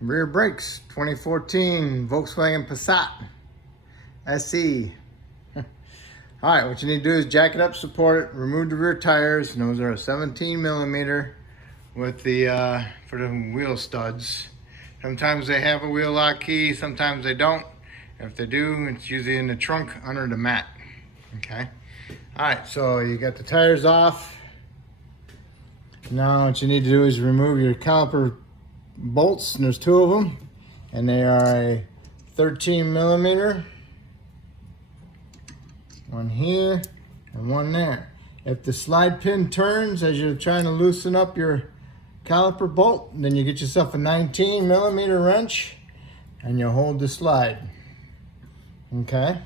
Rear brakes, 2014 Volkswagen Passat SE. All right, what you need to do is jack it up, support it, remove the rear tires, and those are a 17 millimeter with the for the wheel studs. Sometimes they have a wheel lock key, sometimes they don't. If they do, it's usually in the trunk under the mat. Okay. All right, so you got the tires off. Now what you need to do is remove your caliper bolts, and there's two of them, and they are a 13 millimeter, one here and one there. If the slide pin turns as you're trying to loosen up your caliper bolt, then you get yourself a 19 millimeter wrench and you hold the slide. Okay.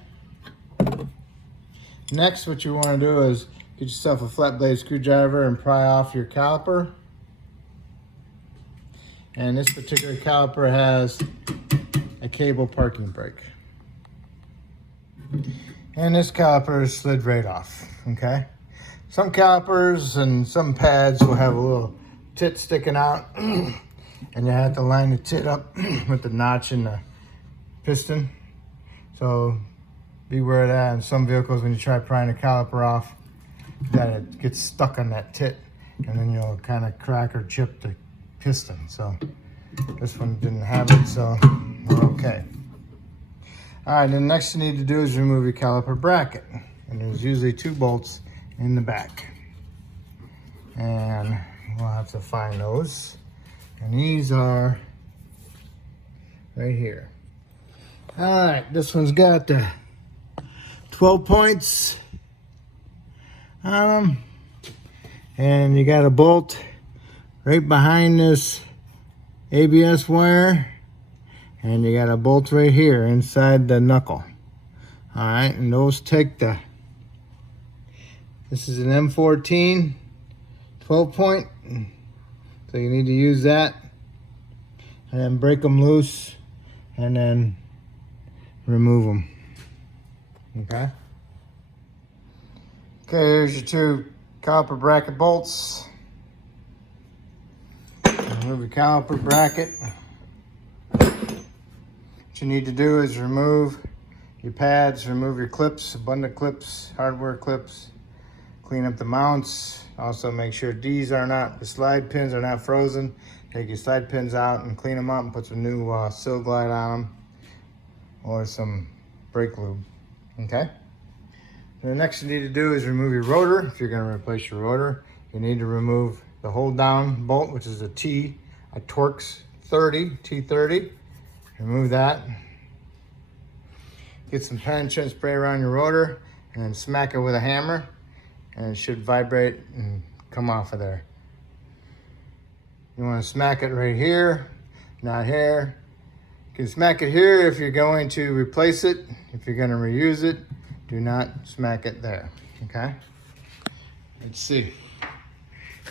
Next, what you want to do is get yourself a flat blade screwdriver and pry off your caliper. And this particular caliper has a cable parking brake. And this caliper is slid right off, okay? Some calipers and some pads will have a little tit sticking out, and you have to line the tit up with the notch in the piston. So beware of that. In some vehicles, when you try prying the caliper off, that gets stuck on that tit, and then you'll kind of crack or chip the piston. So this one didn't have it, so okay. All right, then next you need to do is remove your caliper bracket, and there's usually two bolts in the back, and we'll have to find those, and these are right here. All right, this one's got the 12 points on them, and you got a bolt right behind this ABS wire, and you got a bolt right here inside the knuckle. All right, and those take the, this is an M14 12 point, so you need to use that, and then break them loose, and then remove them. Okay. Okay, here's your two caliper bracket bolts. Remove your caliper bracket. What you need to do is remove your pads, remove your clips, abundant clips, hardware clips, clean up the mounts. Also make sure these are not, the slide pins are not frozen. Take your slide pins out and clean them up and put some new Sil Glide on them, or some brake lube. Okay. The next you need to do is remove your rotor. If you're going to replace your rotor, you need to remove the hold down bolt, which is a Torx 30, T30. Remove that. Get some penetrant spray around your rotor and then smack it with a hammer, and it should vibrate and come off of there. You want to smack it right here, not here. You can smack it here if you're going to replace it. If you're going to reuse it, do not smack it there. Okay? Let's see.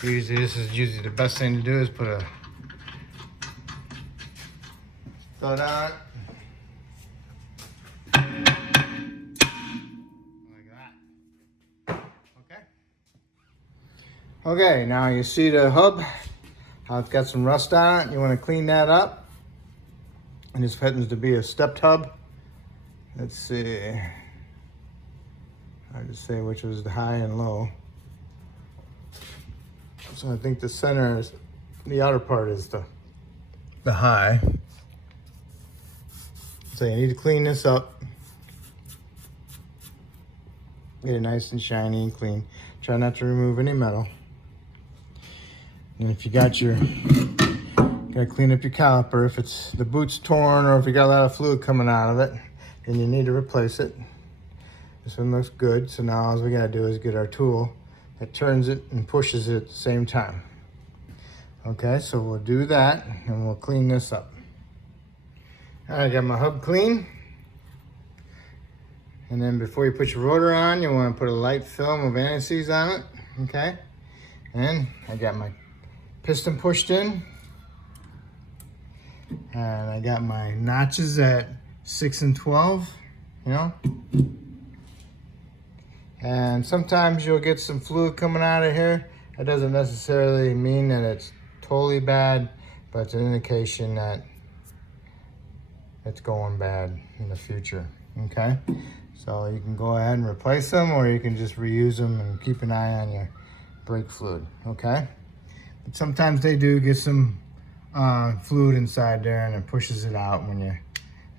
Usually this is usually the best thing to do is put a stud on it. Like that. Okay. Okay, now you see the hub, how it's got some rust on it. You want to clean that up. And this happens to be a stepped hub. Let's see. Hard to say which was the high and low. So I think the center is, the outer part is the high. So you need to clean this up. Get it nice and shiny and clean. Try not to remove any metal. And if you got your, gotta clean up your caliper. If it's the boot's torn or if you got a lot of fluid coming out of it, then you need to replace it. This one looks good, so now all we gotta do is get our tool that turns it and pushes it at the same time. Okay, so we'll do that and we'll clean this up. All right, I got my hub clean. And then before you put your rotor on, you wanna put a light film of anti-seize on it, okay? And I got my piston pushed in. And I got my notches at 6 and 12, you know? And sometimes you'll get some fluid coming out of here. That doesn't necessarily mean that it's totally bad, but it's an indication that it's going bad in the future, okay? So you can go ahead and replace them, or you can just reuse them and keep an eye on your brake fluid, okay? But sometimes they do get some fluid inside there, and it pushes it out when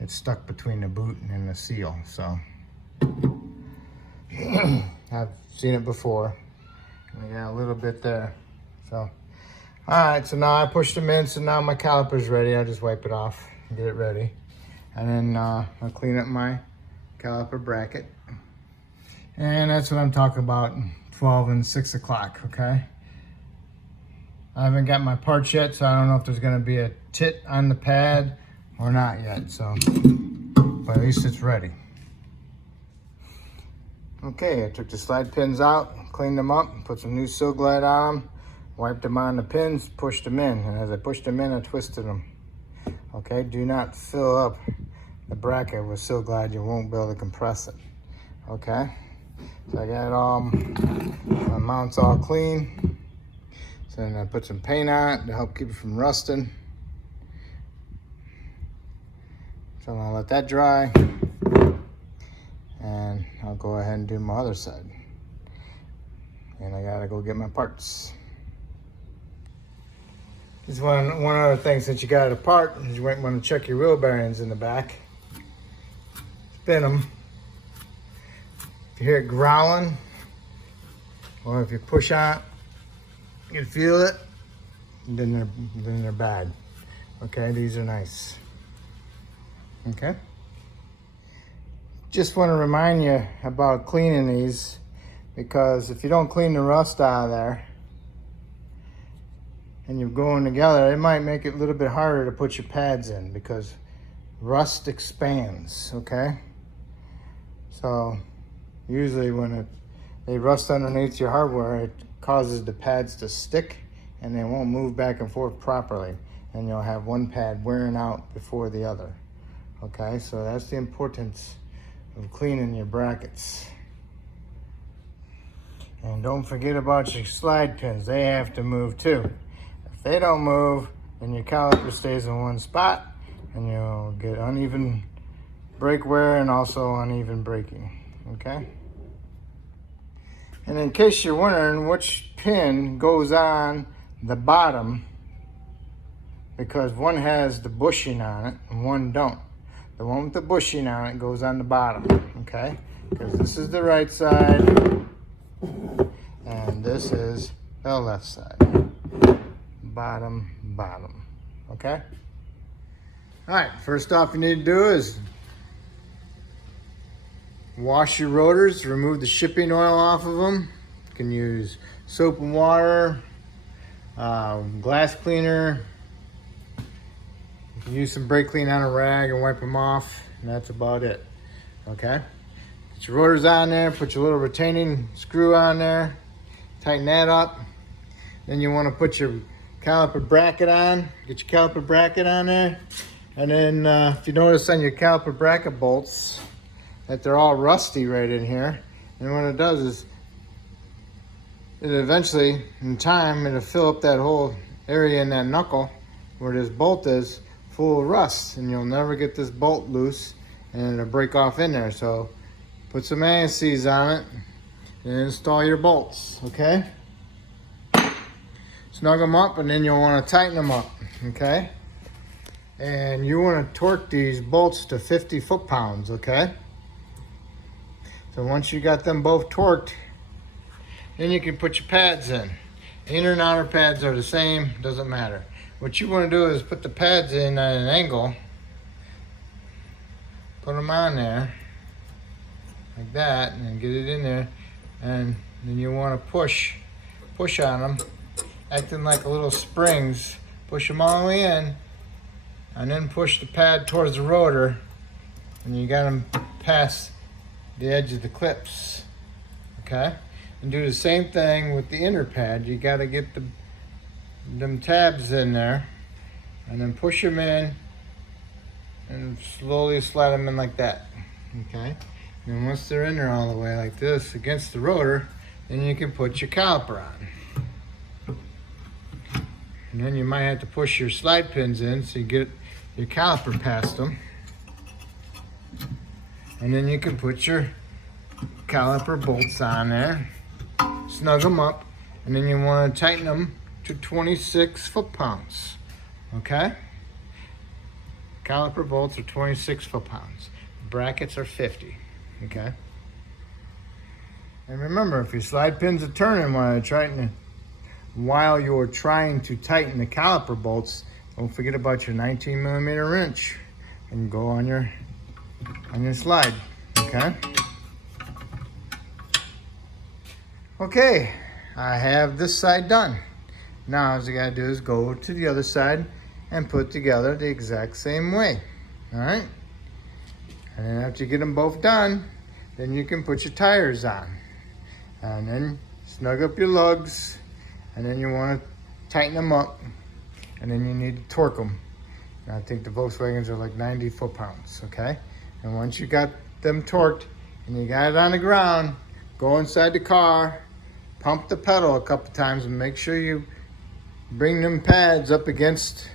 it's stuck between the boot and the seal. So I've seen it before. I got a little bit there. So all right, so now I pushed them in, so now my caliper's ready. I'll just wipe it off and get it ready, and then I'll clean up my caliper bracket. And that's what I'm talking about, 12 and 6 o'clock, okay? I haven't got my parts yet, so I don't know if there's gonna be a tit on the pad or not yet, so, but at least it's ready. Okay, I took the slide pins out, cleaned them up, put some new Seal Glide on them, wiped them on the pins, pushed them in, and as I pushed them in, I twisted them. Okay, do not fill up the bracket with Seal Glide, you won't be able to compress it. Okay, so I got it all, my mounts all clean. So then I put some paint on it to help keep it from rusting. So I'm gonna let that dry, and I'll go ahead and do my other side. And I gotta go get my parts. Just one other thing, since you got it apart, you might want to check your wheel bearings in the back. Spin them. If you hear it growling, or if you push on it, you can feel it, then they're bad. Okay, these are nice. Okay. Just want to remind you about cleaning these, because if you don't clean the rust out of there and you're going together, it might make it a little bit harder to put your pads in, because rust expands, okay? So usually when they rust underneath your hardware, it causes the pads to stick and they won't move back and forth properly, and you'll have one pad wearing out before the other. Okay, so that's the importance of cleaning your brackets. And don't forget about your slide pins. They have to move too. If they don't move, then your caliper stays in one spot, and you'll get uneven brake wear and also uneven braking. Okay. And in case you're wondering which pin goes on the bottom, because one has the bushing on it and one don't. The one with the bushing on it goes on the bottom, okay? Because this is the right side and this is the left side. Bottom, okay? All right, first off you need to do is wash your rotors, remove the shipping oil off of them. You can use soap and water, glass cleaner. You can use some brake clean on a rag and wipe them off, and that's about it. Okay? Get your rotors on there, put your little retaining screw on there, tighten that up. Then you want to put your caliper bracket on. Get your caliper bracket on there. And then if you notice on your caliper bracket bolts, that they're all rusty right in here, and what it does is it eventually in time it'll fill up that whole area in that knuckle where this bolt is full of rust, and you'll never get this bolt loose, and it'll break off in there. So put some anti-seize on it and install your bolts. Okay, snug them up, and then you'll want to tighten them up. Okay, and you want to torque these bolts to 50 foot-pounds. Okay, so once you got them both torqued, then you can put your pads in. Inner and outer pads are the same, doesn't matter. What you want to do is put the pads in at an angle, put them on there, like that, and then get it in there, and then you want to push on them, acting like little springs. Push them all the way in, and then push the pad towards the rotor, and you got them past the edge of the clips. Okay, and do the same thing with the inner pad. You got to get them tabs in there, and then push them in and slowly slide them in like that. Okay, and once they're in there all the way like this against the rotor, then you can put your caliper on. And then you might have to push your slide pins in so you get your caliper past them. And then you can put your caliper bolts on there, snug them up, and then you want to tighten them to 26 foot-pounds, okay? Caliper bolts are 26 foot-pounds. Brackets are 50, okay? And remember, if your slide pins are turning while you're trying to tighten the caliper bolts, don't forget about your 19mm wrench and go on your slide, okay? Okay, I have this side done. Now all I gotta do is go to the other side and put together the exact same way, all right? And then after you get them both done, then you can put your tires on. And then snug up your lugs, and then you want to tighten them up, and then you need to torque them. And I think the Volkswagens are like 90 foot-pounds, okay? And once you got them torqued and you got it on the ground, go inside the car, pump the pedal a couple times, and make sure you bring them pads up against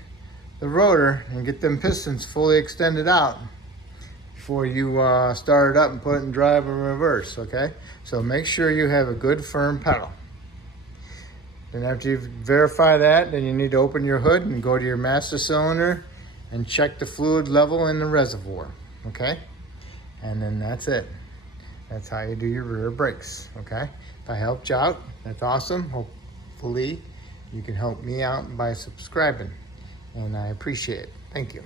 the rotor and get them pistons fully extended out before you start it up and put it in drive or reverse, okay? So make sure you have a good firm pedal. Then after you verify that, then you need to open your hood and go to your master cylinder and check the fluid level in the reservoir, okay? And then that's it. That's how you do your rear brakes, okay? If I helped you out, that's awesome. Hopefully you can help me out by subscribing, and I appreciate it. Thank you.